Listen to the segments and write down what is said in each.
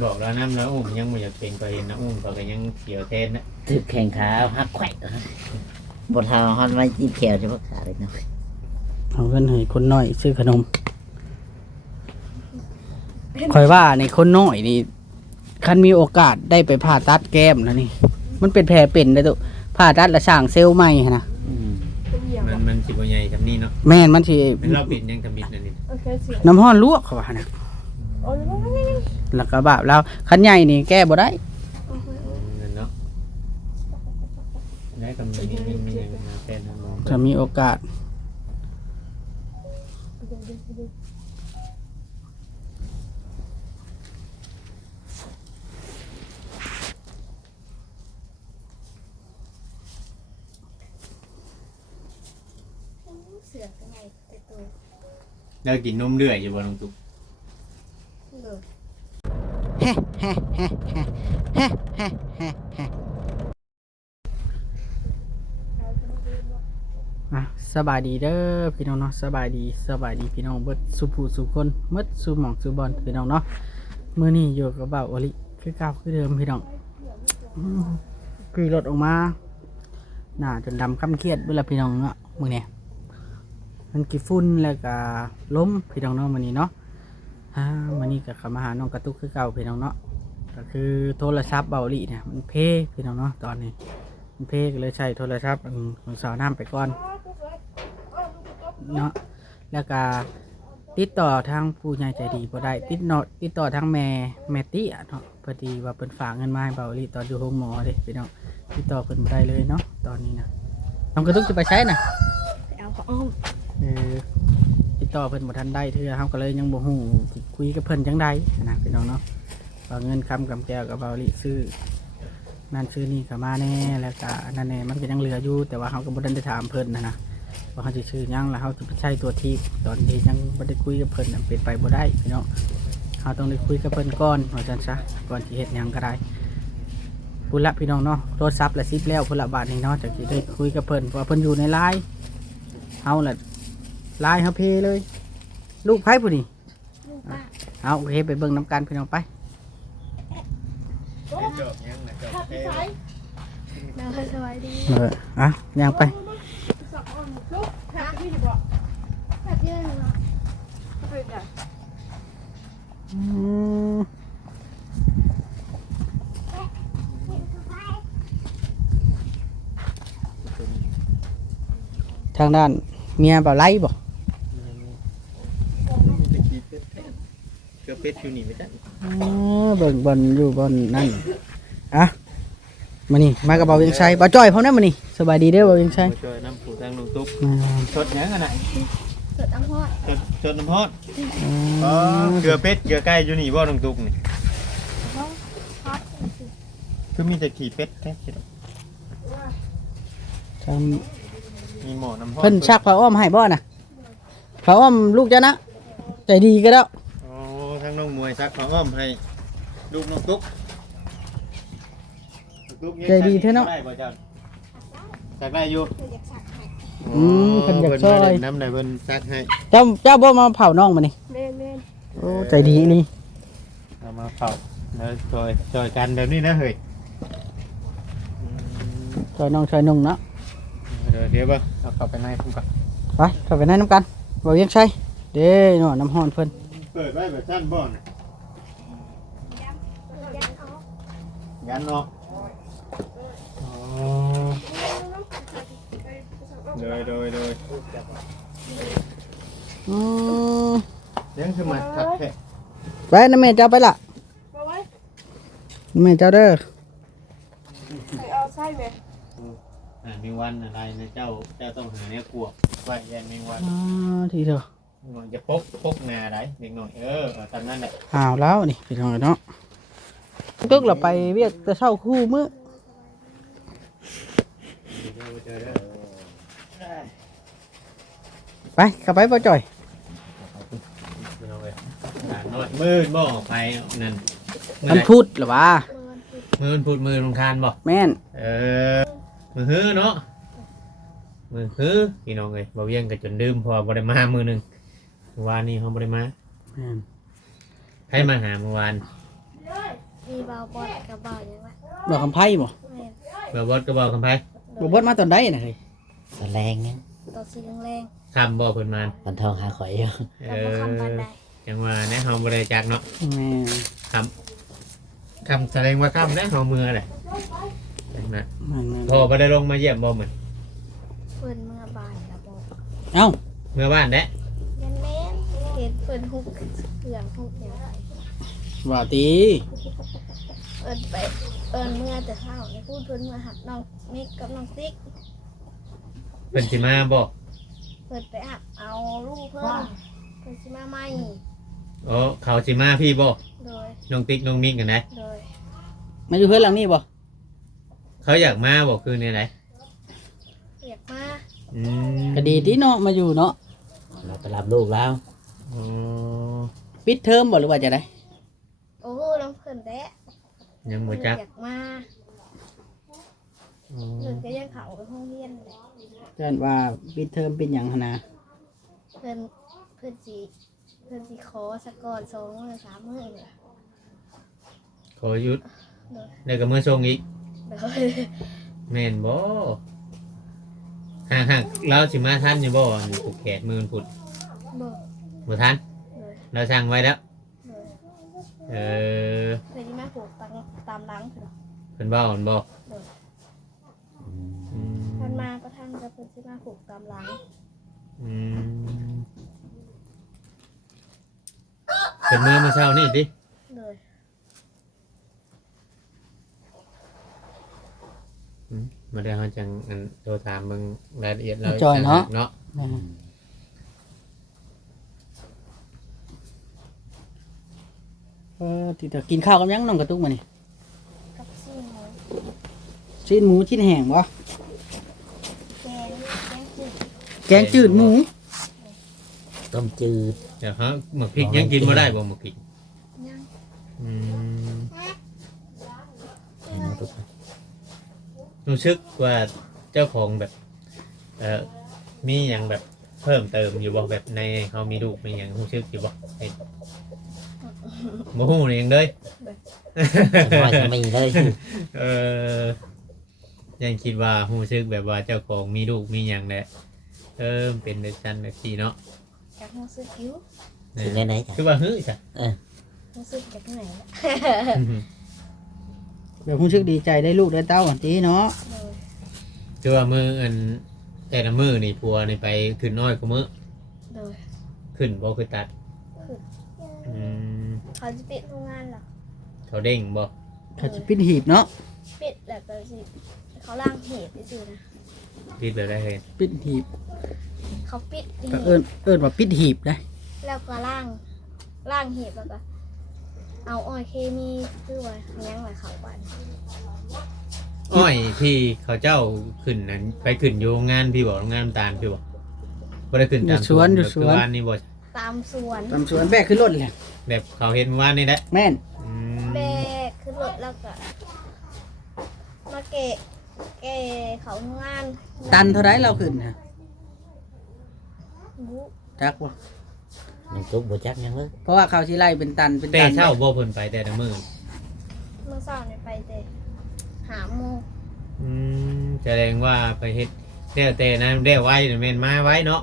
บอกแล้วน้ำแล้วอุ้มยังไม่อยากเป็นก็เห็นนะอุ้มเขาก็ยังเสียวแทนนะถึกแข่งขาหักแขวะบนทางฮอนไว้จีบแขวจะพักขาเลยเนาะเอาเงินให้คนน้อยซื้อขนมคอยว่าในคนน้อยนี่คันมีโอกาสได้ไปผ่าตัดแก้มนะนี่ มันเป็นแผลเป็นเลยตุผ่าตัดและสร้างเซลล์ใหม่หั้นนะมันมันสิบใหญ่ทำนี่เนาะแม่นมันสิเป็นเราปิดยังทำบิดนั่นนี่โอเคเสียน้ำห้อนลวกเขาว่านะ โอ้ยไม่ไม่ไม่ แล้วก็บาปแล้วคันใหญ่นี่แก้บ่ได้นั่นเนาะได้กำลังมีมีมีอย่างมาแทนนะน้องถ้ามีโอกาส เสือเป็นไงแต่ตัวแล้วกินนมเรื่อยอยู่บนลงตุก อะสบายดีเด้อพี่น้องเนาะสบายดีสบายดีพี่น้องเบิดสุผู้สุคนหมดสุหมองสุบอลพี่น้องเนาะมื้อนี้อยู่กับบ่าวโอลิคือเก่าคือเดิมพี่น้องอืมคือรถออกมาหน้าจนดำคำเครียดเวลาพี่น้องเนาะมื้อนี้มันกี่ฝุ่นแล้วก็ล้มพี่น้องเนาะมื้อนี้เนาะ อ่ามันนี่ก็เข้ามาหาน้องกระตุกคือเก่าพี่น้องเนาะก็คือโทรศัพท์เบาหลีเนี่ยมันเพพี่น้องเนาะตอนนี้มันเพก็เลยใช้โทรศัพท์อันของสาวน้ำไปก่อนเนาะแล้วก็ติดต่อทางผู้ใหญ่ใจดีบ่ได้ติดเนาะติดต่อทางแม่แม่ติอะเนาะพอดีว่าเพิ่นฝากเงินมาให้เบาหลีตอนอยู่โรงหมอเด้พี่น้องติดต่อเพิ่นบ่ได้เลยเนาะตอนนี้นะน้องกระตุกจะไปใช้น่ะไปเอาของอ้อมเออติดต่อเพิ่นบ่ทันได้เทื่อเฮาก็เลยยังบ่ฮู้สิ คุยกับเพิ่นจังใดนะพี่น้องเนาะว่าเงินคำกำแก้วกับเบาลิซื้อนั่นซื้อนี่ก็มาแน่แล้วก็นั่นแน่มันก็ยังเหลืออยู่แต่ว่าเฮาก็บ่ทันได้ถามเพิ่นนะนะว่าเฮาสิซื้อยังแล้วเฮาสิไปใช้ตัวทีตอนนี้ยังบ่ได้คุยกับเพิ่นน่ะเป็นไปบ่ได้พี่น้องเฮาต้องได้คุยกับเพิ่นก่อนว่าจังซะก่อนสิเฮ็ดยังก็ได้พุ่นละพี่น้องเนาะโทรศัพท์ละซิปแล้วพุ่นละบาทนี้เนาะจังสิได้คุยกับเพิ่นพราะว่าเพิ่นอยู่ในไลน์เฮาล่ะลายเขาเพเลย ลูกไพ่ผู้นี่ เอาโอเคไปเบิ่งน้ำกันพี่น้องไปจบยังนะจบขับไปแค่ใช้เราให้สบายดีเอออะย่างไปสับอ้อมลูกขับที่อยู่บ่ขับเยอะเลยเนาะไปไหนอืมทางด้านเมียเปล่าไล่บ่ เป็ดอยู่นี่ไม่ใช่อ๋อเบิ่งบอลอยู่บอลนั่นอะมานี่มากับเบาเวียงชัยบ่าวจ้อยพร้อมนะมานี่สบายดีเด้อเบาเวียงชัยมาช่วยน้ำผูทางลงตุกอ่าชดยังกันนะเกิดตั้งพ่อชดชดน้ำฮอดอ๋อเกลือเป็ดเกลือไก่อยู่นี่บ่ลงตุกนี่พ่อพัดคือมีแต่ขี่เป็ดแค่คิดทำมีหมอน้ำฮอดเพิ่นชักผ้าอ้อมให้บ่น่ะผ้าอ้อมลูกจ้ะนะใจดีก็แล้วางน้องมวยซักของอ้อมให้ลูกน้องตุ๊กลูกใจดีเท่าเนาะ ได้บ่เจ้าซักได้อยู่อยากสักให้อืมเพิ่นอยากช่วย เพิ่นมาเล่นน้ำไหนเพิ่นซักให้เจ้าเจ้าบ่มาเผาน้องมานี่แม่แม่โอ้ใจดีนี่เอามาเผาแล้วช่วยช่วยกันแบบนี้นะเฮ้ยช่วยน้องช่วยนุ่งเนาะเดี๋ยวเดี๋ยวเบ่เอาเข้าไปในพุ่มก่อนไปเข้าไปในน้ำกันบ่เวียงชัยเด้เนาะน้ำห้อนเพิ่น เปิดไว้แบบสั้นบ่อนยันเนาะอ๋อโดยโดยโดยอืมเลี้ยงขึ้นมาขับแค่ไปน้ำแม่เจ้าไปละมาไว้น้ำแม่เจ้าเด้อไปเอาไส้ไหมอ่ามีวันอะไรนะเจ้าเจ้าต้องหาเนี่ยกลัวไว้ยันมีวันอ่าทีเถอะ มันจะพกพกนาได้เด็กหน่อยเออเอาตามนั้นแหละอ้าวแล้วนี่พี่น้องเนาะตึกเราไปเวียกแต่เช้าคู่มื้อไปเข้าไปบ่จ่อยอ่าน้อยมืดบ่ไปนั่นมันพูดเหรอวะมือพูดมือลงคานบ่แม่นเออมือฮื้อเนาะมือฮื้อพี่น้องเอ้ยบ่เวียงก็จนลืมเพอบ่ได้มามือหนึง เมื่อวานนี้เฮาบ่ได้มาแม่นให้มาหาเมื่อวานเฮ้ยมีบาวบอดกับบาวยังไงบอกคำไพ่บ่แม่นบ่บดก็บอกคำไผบ่เบิดมาตอนใดน่ะเฮ้ยตอนแรงยังตัวสีแรงคำบ่เพิ่นมาวันทองหาข่อยอยู่ๆเอกับบ่คำปันอใดจังว่าแน่เฮาบ่ได้จักเนาะแม่คำแสดงว่าคำแน่เฮามือแหละนะแม่นแม่นพอบ่ได้ลงมาเยี่ยมบ่เหมือนเพิ่นเมื่อบานกับบอกเอ้าเมื่อบ้านแด้แม่นแม่นเห็นเพิ่นฮุกเครื่องฮุกอย่างไรว่าตีเอินไปเอินเมื่อแต่เช้าเนี่ยพูดเพิ่นมาหับน้องมิกกับน้องติ๊กเพิ่นสิมาบ่เพิ่นไปหับเอาลูกเพิ่นเพิ่นสิมาใหม่อ๋อเขาสิมาพี่บ่โดยน้องติ๊กน้องมิกกันนะโดยมาอยู่เพื่อนหลังนี้บ่เขาอยากมาบ่คือในไหนเรียกมาอืมก็ดีที่เนาะมาอยู่เนาะเราไปรับลูกแล้ว อ๋อปิดเทอมบ่หรือว่าจะได้โอ้โหน้องเพิ่นแดะยังบ่เพิ่นจักอยากมาอ๋อเพิ่นก็ยังเขาไปห้องเรียนเลยเพิ่นว่าปิดเทอมเป็นหยังหั่นนะเพิ่นเพิ่นสิเพิ่นสิขอสักก่อนสองมื้อสามมื้อเนี่ยขอหยุดโดยแล้วก็มื้อส่งอีกโดยแม่นบ่ห่างๆเราสิมาทันอยู่บ่อันผูกแขนมือมันพุดบ่ บ่ทันโดยเราสั่งไว้แล้วโดยเออเพิ่นสิมาผูกตังตามหลังเพิ่นเพิ่นเว้ามันบ่อืมอืมท่านมาก็ท่านจะเพิ่นสิมาผูกตามหลังอืมเป็นมือมาเช้านี่ดิโดยอืมมาได้เขาจังอันโทรถามเบิ่งรายละเอียดเราจอยเนาะ เนาะ แม่เออที่จะกินข้าวกับหยังน้องกระตุกมานี่กับซี่หมูชิ้นหมูชิ้นแห้งบ่แกงแกงจืดแกงจืดหมูต้มจืดเดี๋ยวฮะหมึกพริกยังกินบ่ได้บ่หมึกพริกย่างอืมให้น้องทุกคนรู้สึกว่าเจ้าของแบบ เอ่อมีอย่างแบบเพิ่มเติมอยู่บ่แบบในเขามีลูกมีอย่างรู้สึกอยู่บ่เห็น บ่ฮู้เลยยังเลยน้อยจะมีเลยเออยังคิดว่าฮู้สึกแบบว่าเจ้าของมีลูกมีอย่างแหละเออเป็นแบบนั้นแบบนี้เนาะจากหูซึกคิ้วกินได้ไหนจ้ะคือว่าเฮ้ยจ้ะหูซึกจากไหนล่ะเดี๋ยวรู้สึกดีใจได้ลูกได้เต้าอันตีเนาะโดยคือว่ามืออันแต่ละมือนี่พัวนี่ไปขึ้นน้อยกว่ามือโดยขึ้นบ่คือตัดขึ้น อืมเขาจะปิดโรงงานเหรอเขาเด้งบ่เขาจะปิดหีบเนาะปิดแล้วก็สิเขาล่างเหตุไปสินะปิดแบบได้เลยปิดหีบเขาปิดเหก็ตุเอิ้นเอิ้นว่าปิดหีบนะแล้วก็ล่างล่างเหตุแล้วก็เอาออยเคมีคือว่ายังไงเขาบ้านอ้อยที่เขาเจ้าขึ้นนั้นไปขึ้นอยู่โรงงานพี่บอกโรงงานน้ำตาลพี่บอกบ่ได้ขึ้นตามแบบคือวานนี่บ่ ตามสวนตำสวนแบกขึ้นรถเลยแบบเขาเห็นว่านนี่แหละแม่นอืมแบกขึ้นรถแล้วก็มาเกะเกะเขาโรงงานตันเท่าไรเราขึ้นฮะบุจักว่าน้องตุ๊กบ่จักยังเลยเพราะว่าเขาสิไล่เป็นตันเป็นแต่ตันเช่าบ่เพิ่นไปแต่ละมื้อเมื่อเช้าเนี่ยไปแต่หาโมงอืมแสดงว่าไปเฮ็ดแล้วแต่นะแล้วไว้น่ะแม่นมาไว้เนาะ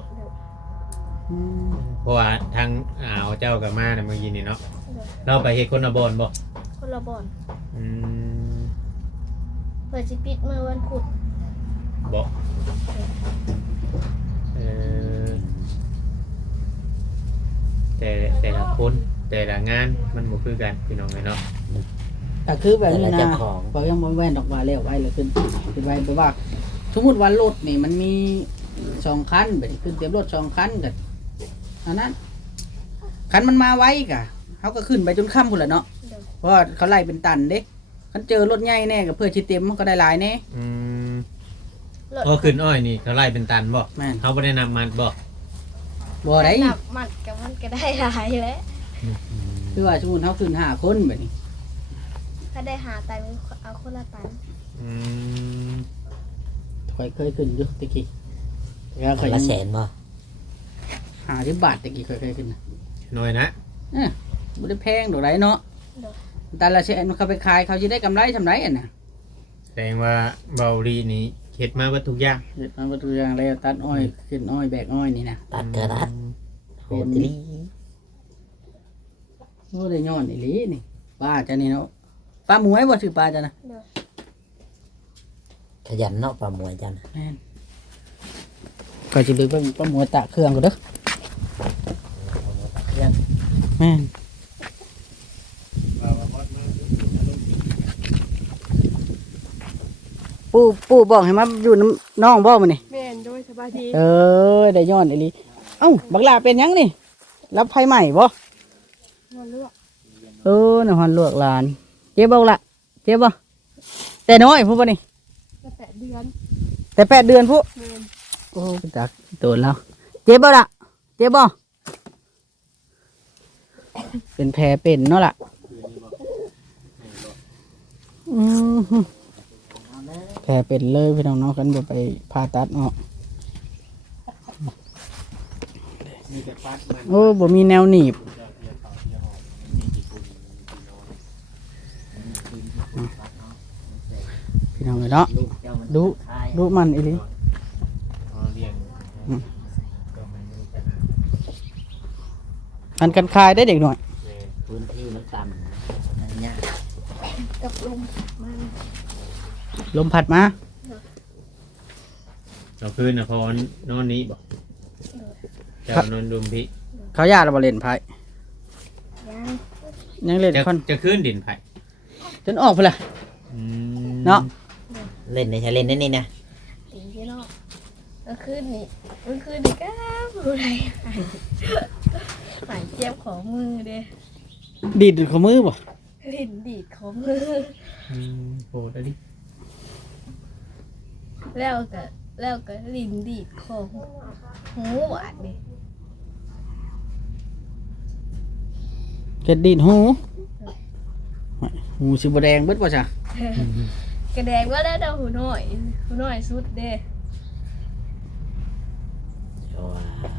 อืม เพราะว่าทางอ่าวเจ้ากับมาน่ะเมื่อกี้นี่เนาะเดี๋ยวเราไปเฮ็ดคนละบอนบ่คนละบ่อนอืมเปิดจิปิดเมื่อวันพุธบ่เออแต่แต่ละคนแต่ละงานมันบ่คือกันพี่น้องเอ้ยเนาะแต่คือแบบแต่นี้ละนะเจ้าของเขายังบ่แว่นออกมาแล้วไว้เลยขึ้นขึ้นไว้ไปว่าสมมติว่ารถนี่มันมีสองคันแบบนี้ขึ้นเตรียมรถสองคันกับ อันนั้นคันมันมาไว้กะเขาก็ขึ้นไปจนค่ำพุ่นแหละเนาะเดี๋ยวเพราะว่าเขาไล่เป็นตันเด้คันเจอรถใหญ่แน่กับเพื่อชิเต็มมันก็ได้หลายแน่ อืมรถก็ขึ้นอ้อยนี่เขาไล่เป็นตันบ่แม่น เขาบ่ได้นำมันบ่บ่ได้หนักมันกับมันก็ได้หลายแล้วคือว่าสมมติเขาขึ้นห้าคนแบบนี้ถ้าได้หาตันเอาคนละตันอืมข่อยเคยขึ้นอยู่ตะกี้แล้วข่อยละแสนบ่ หาที่บาทตะกี้ข่อยเคยขึ้นนะน้อยนะบ่ได้แพงดอกไรเนาะเดี๋ยวแต่ละแสนเขาไปขายเขาจะได้กำไรทำไรอะนะแสดงว่าเบาดีนี้เฮ็ดมาว่าทุกอย่างเด็ดมาประตูอย่างแล้วตัดอ้อยขึ้นอ้อยแบกอ้อยนี่นะตัดกระดาษโหดอีหลีโอ้ได้ย้อนอีหลีนี่ป้าจะนี่เนาะป้าหมวยบ่ชื่อป้าจะนะโดยขยันเนาะปลาหมวยจันแม่นก็จะไปเบิ่งป้าหมวยตะเครื่องก็เด้อ แม่นปู่ปู่บอกให้มาอยู่น้ำน้องบ่มันนี่แม่นโดยสบายดีเออได้ย้อนอีหลีเอ้าบักลาเป็นหยังนี่ รับไฟใหม่บ่นอนเลือกเออน้ำหันลวกหลาน เจ็บบ่ละเจ็บบ่แต่น้อยพูดบ่นี่ก็แปดเดือนแต่แปดเดือนพูแม่นโอ้จักโดนแล้ว เจ็บบ่ละเจ็บบ่ เป็นแผลเป็นเนาะล่ะอือหือแผลเป็นเลยพี่น้องเนาะกันบ่ไปผ่าตัดออกมีแต่ปัดมันโอ้บ่มีแนวหนีบพี่น้องเอ้ยเนาะลูกเจ้ามันดูคายดูมันอีหลี พอเลี้ยง อืม ก็มันรู้จัก มันกันคายได้เด็กหน่อยแม่พื้นที่มันต่ำนั่นเนี่ยกับลุงมันลมพัดมาเราคืนน่ะพอนอนนี้บ่เจ้านอนดุมพี่เขาญาติเราบ่เล่นไพ่ยังยังเล่นจะคอนจะคืนดินไผจนออกไปเลยอืมเนาะเล่นในใช้เล่นได้นี่นะตีที่นอกเมื่อคืนนี่เมื่อคืนนี่ก็ผู้ใด หายหายเจ็บของมือเด้ดีดข้อมือบ่ลิ้นดีดของมือ อืมโหดอะดิแล้วก็แล้วก็ลิ้นดีดของหูหวานนี่เก็ดดีดหูหูสิบ่แดงเบิดบ่จ้ะกระแดงว่าแล้วเดาหูน้อยหูน้อยสุดเด้เพราะว่าเอาเ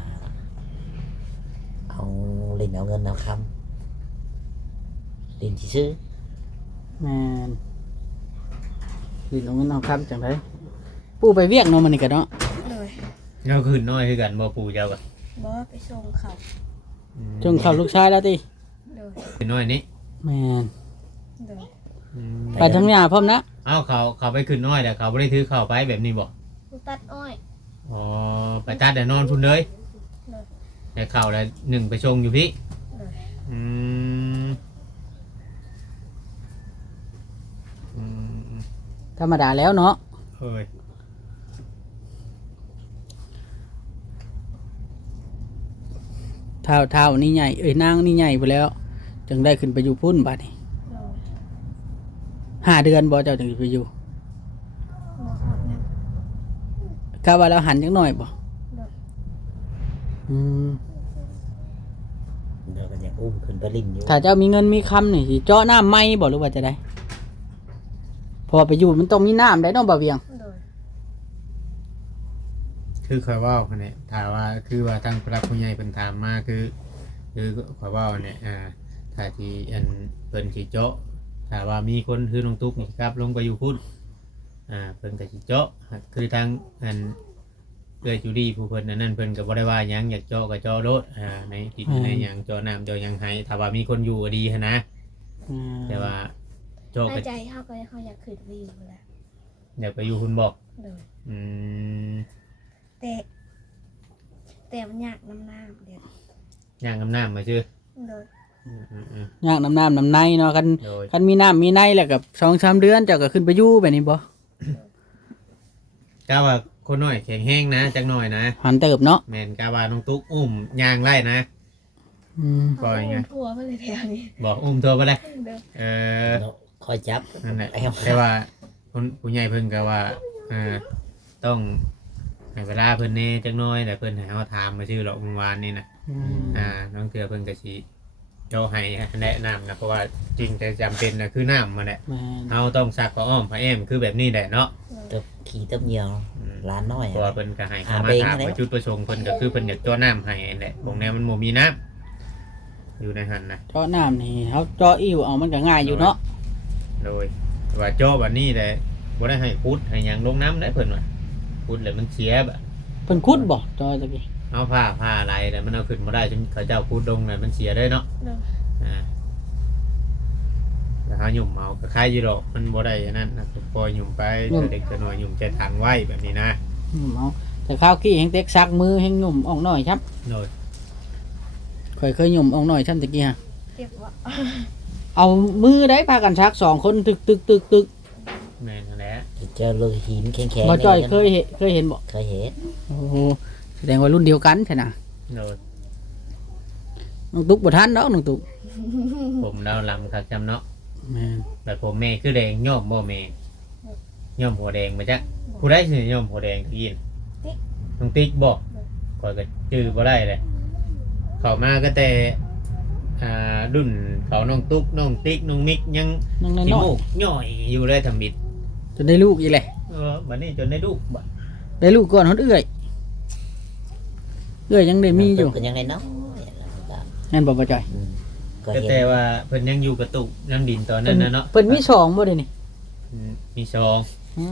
ล่นเอาเงินเอาคำเล่นซื้อแม่นดีดเอาเงินเอาคำจังไดปู่ไปเวียกเนาะมันนี่ก็เนาะเลยเราคืนน้อยคือกันบ่ปู่เจ้าก็บอกว่าไปส่งเขาอืมจงเข้าลูกชายแล้วติเลยคืนน้อยนี้แม่นเลยอืมไปทำงานพร้อมนะเอ้าเขาเขาไปคืนน้อยแต่เขาไม่ได้ถือเข้าไปแบบนี้บ่กูตัดอ้อยอ๋อไปตัดแต่นอนพุ่นเลยเลย แต่เข่าแล้วหนึ่งไปชงอยู่พี่เลยอืมอืมธรรมดาแล้วเนาะเฮ้ยเท้าเท้านี่ใหญ่เอ้ยนางนี่ใหญ่ไปแล้ว จึงได้ขึ้นไปอยู่พุ่นบัดนี้เลยห้าเดือนบ่เจ้าถึงไปอยู่บอกเขาเนี่ยกะว่าเราหันจังหน่อยบ่เลย อืมเดี๋ยวกันยังอุ้มขึ้นไปลินอยู่ถ้าเจ้ามีเงินมีคำนี่สิเจาะน้ำไหมบ่หรือว่าจะได้พอไปอยู่มันต้องมีน้ำได้เน้องบ่เวียงเลยคือคอยเว่าเนี่ยถามว่าคือว่าทางพระผู้ใหญ่เป็นถามมาคือ คือคอยเว่าเนี่ยอ่าถ้าที่อันเพิ่นสิเจาะถ้าว่ามีคนคือน้องตุ๊กนี่ครับ ลงไปอยู่พุ่นอ่าเพิ่นก็สิเจาะคือทางอัน เอื้อจูดี้ผู้เพิ่นอันนั้นเพิ่นก็บ่ได้ว่าหยังอยากเจาะก็เจาะโลดอ่าในดินในหยังเจาะน้ำเจาะหยังให้ถ้าว่ามีคนอยู่ก็ดีหั้นนะ อืมแต่ว่าเจาะในก็ใจเขาก็เขาอยากขึ้นไปอยู่แล้วอยากไปอยู่คุณบอกเลยอืมแต่แต่มันยากน้ำน้ำเดี๋ยวย่างกำน้ำมาชื่อเลยอืมอืมอืมยากน้ำน้ำน้ำในเนาะคันโดยคันมีน้ำมีในแล้วกับสองสามเดือนเจ้าก็ขึ้นไปอยู่แบบนี้บ่กาว่า คนน้อยแข็งแห้งนะจักหน่อยนะหันเติบเนาะแมนกาว่าน้องตุ๊กอุ้มยางไล่นะ อืมปล่อยไงเาทัวร์ไปเลยแถวนี้บอกอุ้มเธอไปเลยเด้อเออเนาะคอยจับนั่นแหละแล้วแต่ว่าคนผู้ใหญ่เพิ่นก็ว่าเออต้องให้เวลาเพิ่นแน่จักหน้อยแต่เพิ่นให้เขาถามมาชื่อหรอกเมื่อวานนี่นะอืม อ่าน้องเกลือเพิ่นก็สิ เจ้าให้แนะนำนะเพราะว่าจริงแต่จำเป็นนะคือน้ำมาแหละแม่น เราต้องซักผ้าอ้อมผ้าแอมคือแบบนี้แหละเนาะเติบขี่เติบเหยียวอืมร้านน้อยเพราะว่าอะ เพิ่นก็ให้เข้าหามาเบงถามแล้ว ว่าจุดประสงค์เพิ่นก็คือเพิ่นอยากจ้อน้ำให้นั่นแหละตรงนี้มันบ่มีน้ำอยู่ในหันนะเจาะน้ำนี่เขาเจาะอิ่วเอามันก็ง่ายอยู่เนาะโดยว่าเจาะแบบนี้แหละบ่ได้ให้คุดให้หยังลงน้ำได้เพิ่นว่าคุดแล้วมันเสียบะเพิ่นคุดบ่เจาะตะกี้ เอาผ้าผ้าอะไรแต่มันเอาขึ้นมาได้จนเขาเจ้าคุดลงน่ะมันเสียได้เนาะเนาะอ่าแต่หาหยุ่มเอาก็คล้ายอยู่ดอกมันบ่ได้อันนั้นนะปล่อยหยุ่มไปแต่เด็กจะหน่อยหยุ่มใจทางไว้แบบนี้นะอืมเอาแต่ข้าวกี้แห้งเต็กซักมือแห้งหนุ่มออกหน่อยครับโดยข่อยเคยหนุ่มออกหน่อยช่ำตะกี้ฮะเจ็บวะเอามือได้พากันชักสองคนตึกตึกตึกตึกแม่นนั่นแหละเจอลูกหินแข็งๆบ่จ้อยนี่เคยเห็นเคยเห็นบ่เคยเห็นโอ้โห แสดงว่ารุ่นเดียวกันใช่นะโดยน้องตุ๊กบ่ทันเนาะน้องตุ๊กผมเดาลำครับจำเนาะแม่นแต่ผมเมคือแดงย่อมบ่เมย่อมหัวแดงมาจ้ะผู้ได้สิย่อมหัวแดงกินน้องติ๊กบอกก่อยก็จื้อบ่ได้เลยเขามาก็แต่อ่ารุ่นเขาน้องตุ๊กน้องติ๊กน้องมิกยังน้องขี้น้อยมูกย่อยอยู่เลยทำบิดๆจนได้ลูกอีแหละเออบัดนี้จนได้ลูกบ่ได้ลูกก่อนคนเอื้อย เอื้อยยังได้มีอยู่ก็ยังไงเนาะแม่นบ่บ่จ้อยอืมก็ก็เห็นแต่ว่าเพิ่นยังอยู่กระตุกยังดินตอนนั้นนะเนาะเพิ่นมีสองบ่เด้นี่อืมมีสองอ๋อ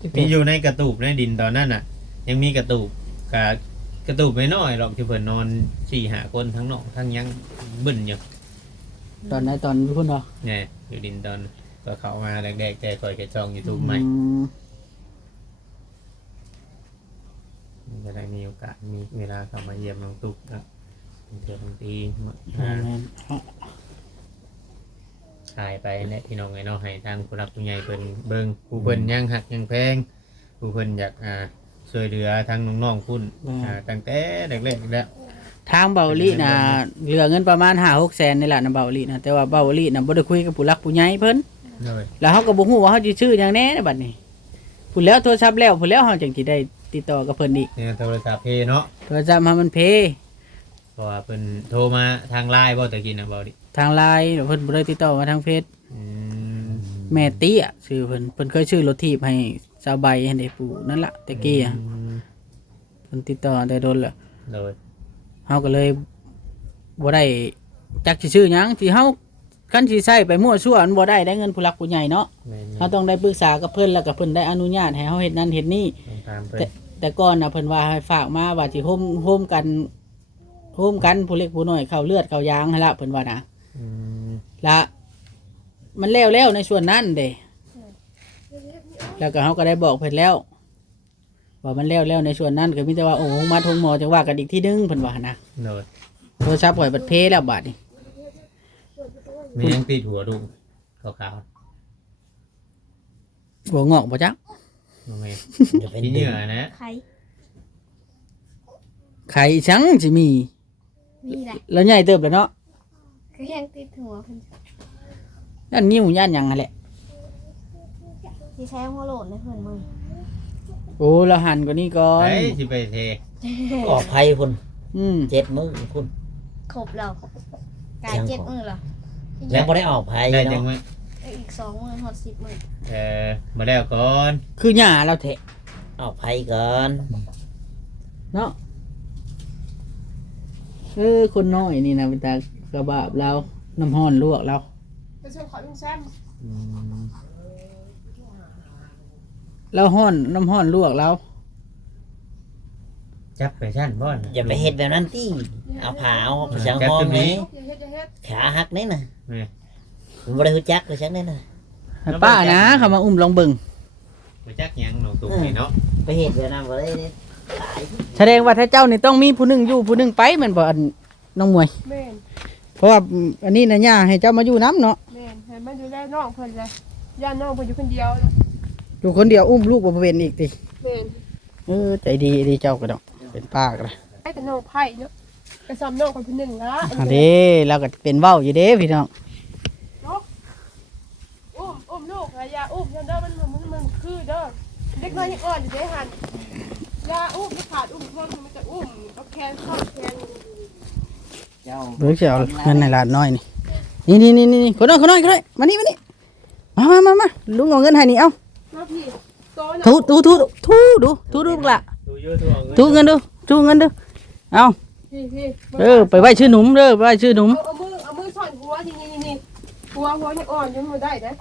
จิมีอยู่ในกระตูบในดินตอนนั้นน่ะ ยังมีกระตูบกับกระตูบไม่น้อยหรอกที่เพิ่นนอนสี่หาคนทั้งนอกทั้งยังบึ้นอยู่ตอนไหนตอนพุ่นเนาะเนี่ยอยู่ดินตอนก็เขามาแรกๆแต่คอยแกจองยูทูบใหม่ อืม จะได้มีโอกาสมีเวลาเข้ามาเยี่ยมน้องตุ๊กนะเดี๋ยวบางทีมาแม่นแม่นถ่ายไปเนี่ยพี่น้องไงเนาะให้ทางผู้รักผู้ใหญ่เพิ่นเบิ่งผู้เพิ่นยังหักยังแพงผู้เพิ่นอยากอ่าช่วยเหลือทางน้องๆคุณอ่าตั้งแต่แรกๆแล้วทางเบาหลีน่ะเหลือเงินประมาณ5-6แสนนี่แหละนะเบาหลีน่ะแต่ว่าเบาหลีน่ะบ่ได้คุยกับผู้หลักผู้ใหญ่เพิ่นเลยแล้วเขาก็บ่ฮู้ว่าเขาสิชื่อหยังแน่ในบัดนี้พูดแล้วโทรศัพท์แล้วพูดแล้วเขาจังสิได้ ติดต่อกับเพิ่นอีกเนี่ยโทรศัพท์เพเนาะโทรศัพท์มามันเพเพราะว่าเพิ่นโทรมาทางไลน์บ่ตะกี้นะเบาดิทางไลน์เดี๋ยวเพิ่นบ่ได้ติดต่อมาทางเฟซอืมแม่เตี้ยชื่อเพิ่นเพิ่นเคยชื่อรถทีบให้สาวใบให้ได้ปู่นั่นล่ะแต่กี้อะมเพิ่นติดต่อแต่โดนแล้วโดยเฮาก็เลยบ่ได้จักสิชื่อหยังที่เฮาคันสิใช้ไปมั่วซั่วมันบ่ได้ได้เงินผู้หลักผู้ใหญ่เนาะแม่นเฮาต้องได้ปรึกษากับเพิ่นแล้วก็เพิ่นได้อนุญาตให้เฮาเฮ็ดนั่นเฮ็ดนี่ ต้องตามเพิ่นแต่ ก่อนน่ะเพิ่นว่าให้ฝากมาว่าสิโฮมโฮมกันโฮมกันผู้เล็กผู้น้อยเข้าเลือดเข้ายางหั่นละเพิ่นว่านะอืมละมันแล้วแล้วในส่วนนั้นเด้แล้วก็เฮาก็ได้บอกเพิ่นแล้วว่ามันแล้วแล้วในส่วนนั้นก็มีแต่ว่าโอ้มาทงหมอจังว่ากันอีกที่นึงเพิ่นว่านะโดยโทรศัพท์ปล่อยบัดเพแล้วบาดนี้มียังติดหัวดูขาวหัวงอกบ่จ๊ะๆ น้องเมย์จะเป็นพี่ดึเหงนือนะใครไข่ชังสิมี มีแหละแล้วใหญ่เติบแล้วเนาะก็ยังติดหัวเพิ่นย่านนิ้วย่านหยังนั่นแหละที่ใช้หัวโหลดในเพิ่นมึงโอ้เราหันกว่านี้ก่อน เฮ้ยสิไปเทออกภัยคุณอืมเจ็ดมือคุณ ครบแล้วกายเจ็ดมือเหรอแล้วบ่ได้ออกภัยได้จังเนาะไหม อีกสองมือหอดสิบมือเออมาแล้วก่อนคือหญ้าเราแทะออกภัยก่อน เนาะเออคนน้อยนี่นะเป็นตากระบาบเราน้ำห้อนลวกเราไปส่งขอลุงแซมอืมเราห้อนน้ำห้อนลวกเราจับไปชั้นบ่อนอย่าไปเฮ็ดแบบนั้นที่เอาผ้าเอาไปสังจับห้อตงรงนี้นี้ อย่าเฮ็ดอย่าเฮ็ดขาหักนี่น่ะนี่มัน บ่ได้ฮู้จักเลยจักนี่น่ะให้ป้านะเขามาอุ้มลองเบิ่งไปจักหยังน้องตุ๊กนี่เนาะไปเฮ็ดแบบนั้นบ่ได้เด้ตายแสดงว่าถ้าเจ้านี่ต้องมีผู้หนึ่งอยู่ผู้หนึ่งไปแมันบ่อันน้องมวย แม่นเพราะว่าอันนี้นะย่าให้เจ้ามาอยู่น้ำเนาะแม่นให้มันดูแลน้องเพิ่นเลยย่าน้องเพิ่นอยู่คนเดียวอยู่คนเดียวอุ้มลูกบ่เป็นอีกติแม่นเออใจดีดีเจ้าก็ดอกเป็นป้าก็ได้ไอ้แต่น้องไผ่เนาะกระซอมน้องคนเพิ่นหนึ่งละอันนี้เราก็เป็นเว้าอยู่เด้พี่น้อง อุ้มอุ้มลูกอะอย่าอุ้มอย่า เด้อมันมันมันคือเด้อเด็กน้อยยังอ่อนอยู่เด้หันอย่าอุ้มไม่ขาดอุ้มคนมันจะอุ้มเอาแขนเข้าแขนเจ้าเบิ่งสิเอาเงินในร้านน้อยนี่นี่นี่นี่นี่คนน้อยคนน้อยคนน้อยมานี่มานี่มามามามาลุงเอาเงินให้นี่เอามาพี่โตน่ะทูทูทูทูดูทูดูลูกละดูเยอะตัวเงินทูเงินดูทูเงินดูเอาพี่พี่เออไปไหว้ชื่อหนุ่มเด้อไปไหว้ชื่อหนุ่มเอาเอามือเอามือสอนหัวนี่นี่นี่หัวหัวยังอ่อนยังไม่ได้เด้อ